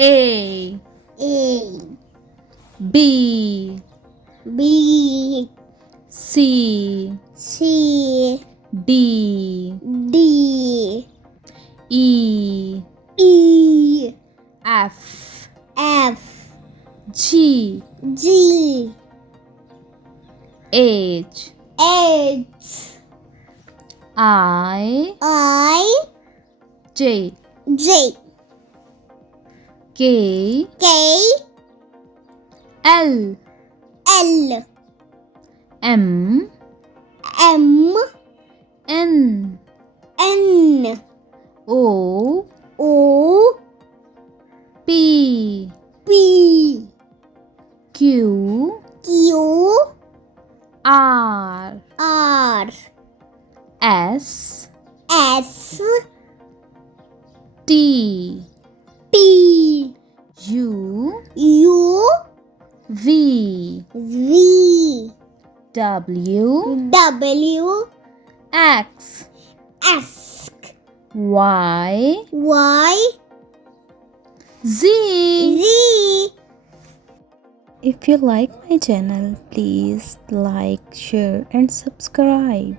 A A B B C C D D E E F F G G H H I J J K K L L M M N N O O P P Q Q R R S S T T U U V V W W X X Y Y Z. Z. If you like my channel, please like, share and subscribe.